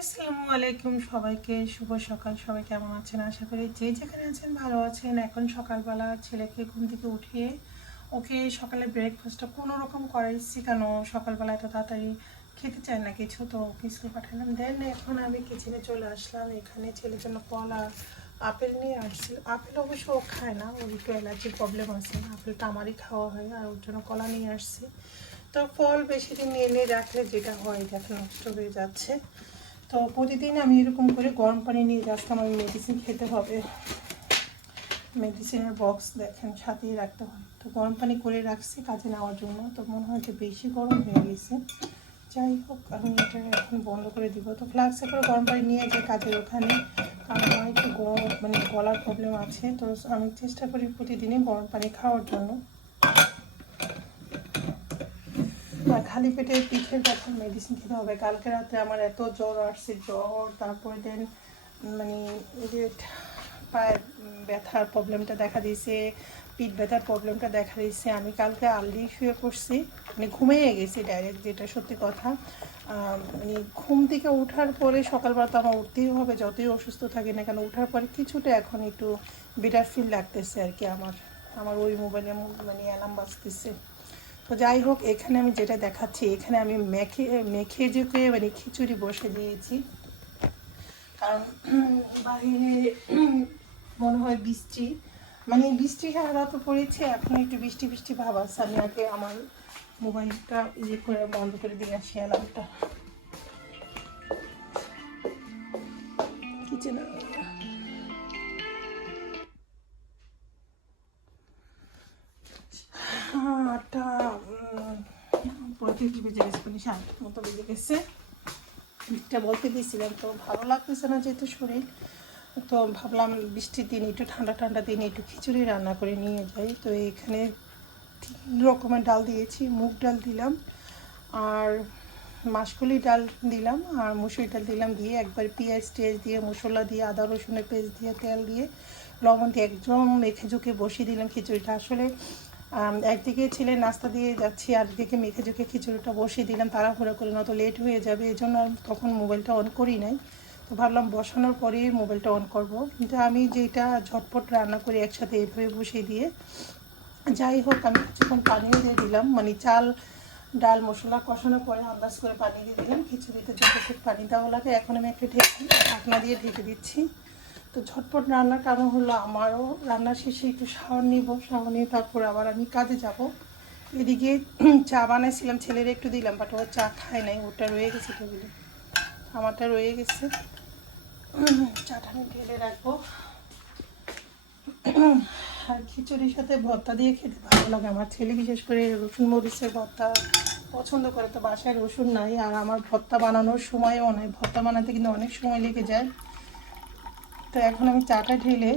আসসালামু আলাইকুম সবাইকে, শুভ সকাল। সবাই কেমন আছেন? আশা করি যে যেখানে আছেন ভালো আছেন। এখন সকালবেলা ছেলেকে ঘুম থেকে উঠিয়ে ওকে সকালে ব্রেকফাস্টটা কোনো রকম করাইছি, কেন সকালবেলা এত তাড়াতাড়ি খেতে চায় না কিছু, তো ওকে স্কুল পাঠালাম। দেন এখন আমি কিচেনে চলে আসলাম। এখানে ছেলের জন্য কলা আপেল নিয়ে আসছি। আপেল অবশ্য ও খায় না, ওর একটু অ্যালার্জির প্রবলেম আছে, আপেলটা আমারই খাওয়া হয়, আর ওর জন্য কলা নিয়ে আসছি। তো ফল বেশি দিন এনে রাখলে যেটা হয় দেখে নষ্ট হয়ে যাচ্ছে। তো প্রতিদিন আমি এরকম করে গরম পানি নিয়ে যাচ্ছি, আমার মেডিসিন খেতে হবে, মেডিসিনের বক্স দেখেন সাথেই রাখতে হয়। তো গরম পানি করে রাখছি কাজে নেওয়ার জন্য। তো মনে হয় যে বেশি গরম হয়ে গেছে, যাই হোক আমি এটা এখন বন্ধ করে দিব। তো ফ্লাক্সে করে গরম পানি নিয়ে যে কাজের ওখানে, কারণ আমার একটু গলার প্রবলেম আছে, তো আমি চেষ্টা করি প্রতিদিনই গরম পানি খাওয়ার জন্য। আর খালি পেটে পিঠের ব্যথার মেডিসিন খেতে হবে। কালকে রাতে আমার এত জ্বর আসছে, জ্বর, তারপরে দেন মানে এই যে পায়ের ব্যথার প্রবলেমটা দেখা দিয়েছে, পিঠ ব্যথার প্রবলেমটা দেখা দিয়েছে। আমি কালকে আর্লি শুয়ে পড়ছি, মানে ঘুমিয়ে গেছি ডাইরেক্ট, যেটা সত্যি কথা। মানে ঘুম থেকে ওঠার পরে সকালবেলা তো আমার উঠতেই হবে, যতই অসুস্থ থাকি না কেন, ওঠার পরে কিছুটা এখন একটু বেটার ফিল লাগতেছে আর কি। আমার ওই মোবাইলে মানে অ্যালার্ম বাজতেছে। তো যাই হোক, এখানে আমি যেটা দেখাচ্ছি, এখানে আমি মেখে যে মানে খিচুড়ি বসে দিয়েছি, কারণ বাইরে মনে হয় বৃষ্টি, মানে বৃষ্টি সারা তো পড়েছে, এখন একটু বৃষ্টি বৃষ্টি ভাব আছে। আমি আগে আমার মোবাইলটা ইয়ে করে বন্ধ করে দিয়ে আসি অ্যালার্মটা। কিচেনে আটটা 35 বেজে গেছে, মানে 7টার মতো বেজে গেছে। এটা বলতে দিয়েছিলাম, তো ভালো লাগতেছে না যেহেতু শরীর, তো ভাবলাম বৃষ্টির দিন একটু ঠান্ডা ঠান্ডা দিনে একটু খিচুড়ি রান্না করে নিয়ে যাই। তো এখানে 3 রকমের ডাল দিয়েছি, মুগ ডাল দিলাম, আর মাসকলি ডাল দিলাম, আর মুসুরি ডাল দিলাম, দিয়ে একবার পেঁয়াজ টেয়াজ দিয়ে মশলা দিয়ে আদা রসুনের পেস্ট দিয়ে তেল দিয়ে লবণ দিয়ে একদম মেখে ঝুঁকে বসিয়ে দিলাম খিচুড়িটা। আসলে একদিকে ছেলে নাস্তা দিয়ে যাচ্ছি, আরেকদিকে মেখে ঝুঁকে খিচুড়িটা বসিয়ে দিলাম তাড়াহুড়ো করে, নয়তো লেট হয়ে যাবে, এই জন্য আর তখন মোবাইলটা অন করি নাই। তো ভাবলাম বসানোর পরেই মোবাইলটা অন করব, কিন্তু আমি যেটা ঝটপট রান্না করি একসাথে এভাবে বসিয়ে দিয়ে। যাই হোক, আমি কিছুক্ষণ পানিও দিয়ে দিলাম, মানে চাল ডাল মশলা কষানোর পরে আন্দাজ করে পানি দিয়ে দিলাম, খিচুড়িতে যতটুকু পানি দেওয়া লাগে। এখন আমি একটা ঢাকনা দিয়ে ঢেকে দিচ্ছি। তো ঝটপট রান্নার কারণ হলো, আমারও রান্না শেষে একটু শাওয়ার নিব, শাওয়ার নিয়ে তারপর আবার আমি কাজে যাব। এদিকে চা বানাইছিলাম, ছেলের একটু দিলাম, বাট ও চা খায় নাই, ওটা রয়ে গেছে টেবিলে, আমারটা রয়ে গেছে। চাটা আমি ঢেলে রাখবো। আর খিচুড়ির সাথে ভর্তা দিয়ে খেতে ভালো লাগে আমার ছেলে, বিশেষ করে রসুন মরিচের ভর্তা পছন্দ করে। তো বাসায় রসুন নাই, আর আমার ভর্তা বানানোর সময়ও নাই, ভর্তা বানাতে কিন্তু অনেক সময় লেগে যায়। তো এখন আমি চাটা ঢেলে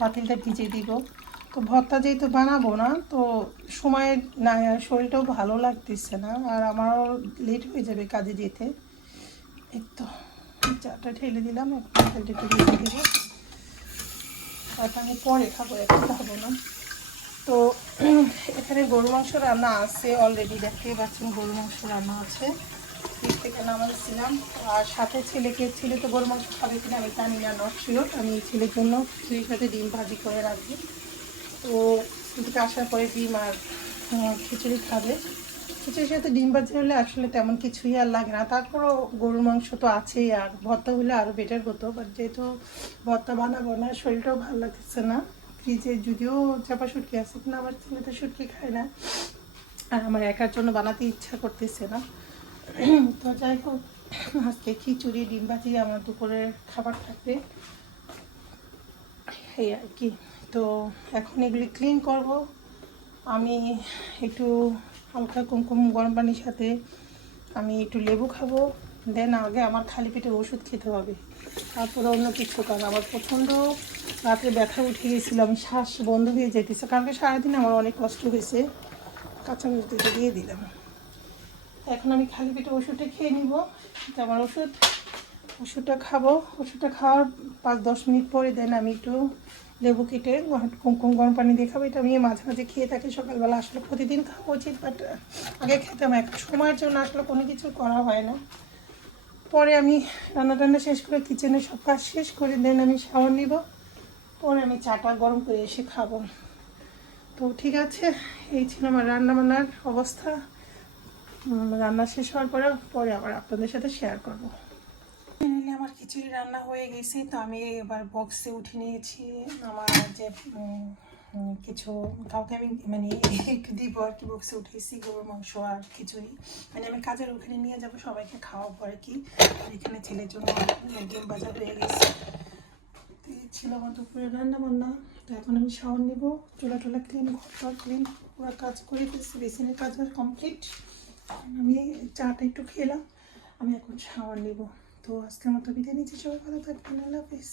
পাতিলটা ভিজিয়ে দিব। তো ভর্তা যেহেতু বানাবো না, তো সময় না, শরীরটাও ভালো লাগতেছে না, আর আমারও লেট হয়ে যাবে কাজে যেতে। এই তো চাটা ঢেলে দিলাম, এখন পাতিলটা একটু ভিজিয়ে দিব। চাটা আমি পরে খাবো, এখন খাবো না। তো এখানে গরু মাংস রান্না আছে অলরেডি, দেখতেই পাচ্ছেন গরু মাংস রান্না আছে, ফ্রিজ থেকে নামাইছিলাম। আর সাথে ছেলে তো গরু মাংস খাবে কিনা আমি জানি না, নট শিওর। আমি ছেলের জন্য খিচুড়ির সাথে ডিম ভাজি করে রাখি, তো স্কুল থেকে আসার পরে ডিম আর খিচুড়ি খাবে। খিচুড়ির সাথে ডিম ভাজি হলে আসলে তেমন কিছুই আর লাগে না, তারপরও গরুর মাংস তো আছেই, আর ভর্তা হলে আরও বেটার হতো, বাট যেহেতু ভর্তা বানাবো না, শরীরটাও ভালো লাগছে না। ফ্রিজে যদিও চাপা শুটকি আছে, কিন্তু আমার ছেলে তো শুটকি খায় না, আর আমার একার জন্য বানাতে ইচ্ছা করতেছে না। তো যাই হোক, আজকে খিচুড়ি ডিম ভাজি আমার দুপুরের খাবার থাকবে, এই আর কি। তো এখন এগুলি ক্লিন করব। আমি একটু হালকা কুমকুম গরম পানির সাথে আমি একটু লেবু খাবো, দেন আগে আমার খালি পেটে ওষুধ খেতে হবে, তারপরে অন্য কিছু। কারণ আমার প্রচণ্ড রাতে ব্যথা উঠে গেছিলো, আমি শ্বাস বন্ধ হয়ে যেতেছে, কালকে সারাদিন আমার অনেক কষ্ট হয়েছে। কাঁচামরিচ দিয়ে দিলাম। এখন আমি খালি পেটে ওষুধটা খেয়ে নিব। তো আমার ওষুধটা খাবো, ওষুধটা খাওয়ার 5-10 মিনিট পরে দেন আমি একটু লেবু কেটে কুমকুম গরম পানি দিয়ে খাবো। এটা আমি মাঝে মাঝে খেয়ে থাকি সকালবেলা, আসলে প্রতিদিন খাওয়া উচিত, বাট আগে খেতাম, এখন সময়ের জন্য আসলে কোনো কিছু করা হয় না। তো পরে আমি রান্না টান্না শেষ করে কিচেনে সব কাজ শেষ করে দেন আমি শাওয়ার নিব, পরে আমি চাটা গরম করে এসে খাবো। তো ঠিক আছে, এই ছিল আমার রান্না বান্নার অবস্থা। রান্না শেষ হওয়ার পরে পরে আবার আপনাদের সাথে শেয়ার করবো। ফাইনালি আমার খিচুড়ি রান্না হয়ে গেছে। তো আমি এবার বক্সে উঠে নিয়েছি আমার যে কিছু কাউকে আমি মানে একটু দিব আর কি, বক্সে উঠেছি গরুর মাংস আর খিচুড়ি, মানে আমি কাজের ওখানে নিয়ে যাব সবাইকে খাওয়াবো আর কি। এখানে ছেলের জন্য ডিম ভাজা হয়ে গেছে। তো এই ছিল আমার দুপুরে রান্না বান্না। তো এখন আমি শাওয়ার নিব, চুলা টুলা ক্লিন, ঘর ক্লিন, পুরো কাজ করে ফেলছি, বেসিনের কাজ কমপ্লিট। আমি চাটা একটু খেলাম, আমি এখন শাওয়ার নিব। তো আজকের মতো বিদায় নিচ্ছি, সবাই ভালো থাকবেন, আল্লাহ হাফিজ।